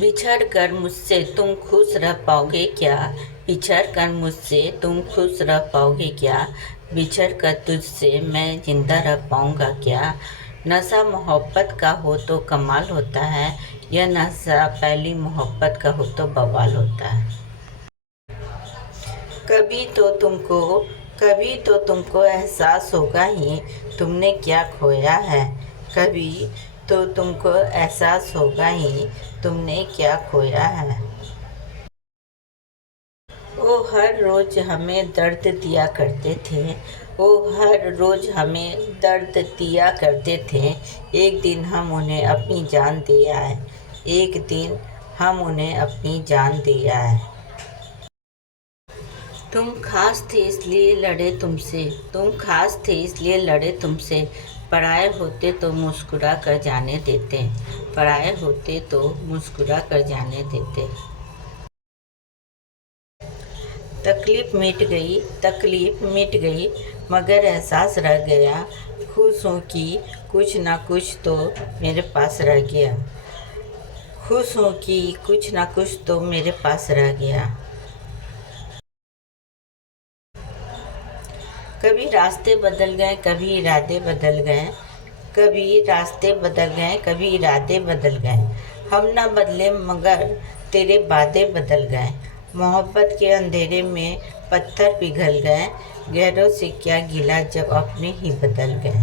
बिछड़ कर मुझसे तुम खुश रह पाओगे क्या? बिछड़ कर मुझसे तुम खुश रह पाओगे क्या? बिछड़ कर तुझसे मैं जिंदा रह पाऊंगा क्या? नशा मोहब्बत का हो तो कमाल होता है, यह नशा पहली मोहब्बत का हो तो बवाल होता है। कभी तो तुमको कभी तो तुमको एहसास होगा ही तुमने क्या खोया है। कभी तो तुमको एहसास होगा ही तुमने क्या खोया है। वो हर रोज हमें दर्द दिया करते थे। वो हर रोज हमें दर्द दिया करते थे। एक दिन हम उन्हें अपनी जान दे आए। एक दिन हम उन्हें अपनी जान दे आए। तुम खास थे इसलिए लड़े तुमसे। तुम खास थे इसलिए लड़े तुमसे। पराए होते तो मुस्कुरा कर जाने देते। पराए होते तो मुस्कुरा कर जाने देते। तकलीफ मिट गई मगर एहसास रह गया। खुश हूँ कि कुछ ना कुछ तो मेरे पास रह गया। खुश हूँ कि कुछ ना कुछ तो मेरे पास रह गया। कभी रास्ते बदल गए, कभी इरादे बदल गए। कभी रास्ते बदल गए, कभी इरादे बदल गए। हम ना बदले मगर तेरे वादे बदल गए। मोहब्बत के अंधेरे में पत्थर पिघल गए। गैरों से क्या गिला जब अपने ही बदल गए।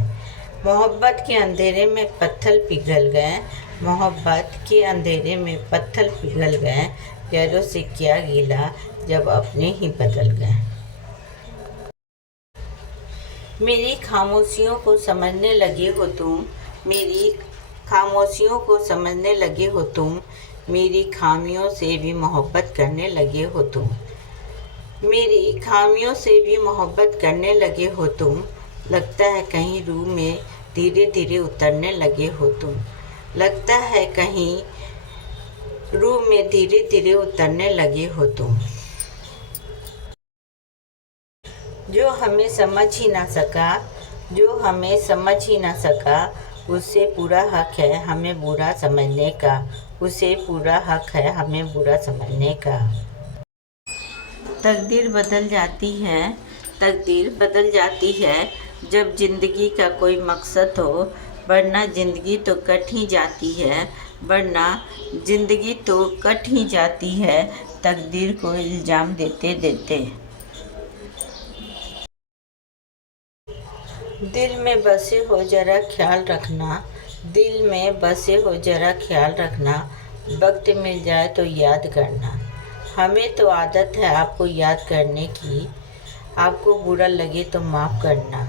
मोहब्बत के अंधेरे में पत्थर पिघल गए। मोहब्बत के अंधेरे में पत्थर पिघल गए। गैरों से क्या गिला जब अपने ही बदल गए। मेरी खामोशियों को समझने लगे हो तुम। मेरी खामोशियों को समझने लगे हो तुम। मेरी खामियों से भी मोहब्बत करने लगे हो तुम। मेरी खामियों से भी मोहब्बत करने लगे हो तुम। लगता है कहीं रूह में धीरे धीरे उतरने लगे हो तुम। लगता है कहीं रूह में धीरे धीरे उतरने लगे हो तुम। जो हमें समझ ही ना सका, जो हमें समझ ही ना सका, उसे पूरा हक है हमें बुरा समझने का। उसे पूरा हक है हमें बुरा समझने का। तकदीर बदल जाती है, तकदीर बदल जाती है जब जिंदगी का कोई मकसद हो। वरना जिंदगी तो कट ही जाती है। वरना जिंदगी तो कट ही जाती है तकदीर को इल्ज़ाम देते देते। दिल में बसे हो जरा ख्याल रखना। दिल में बसे हो जरा ख्याल रखना। वक्त मिल जाए तो याद करना। हमें तो आदत है आपको याद करने की। आपको बुरा लगे तो माफ़ करना।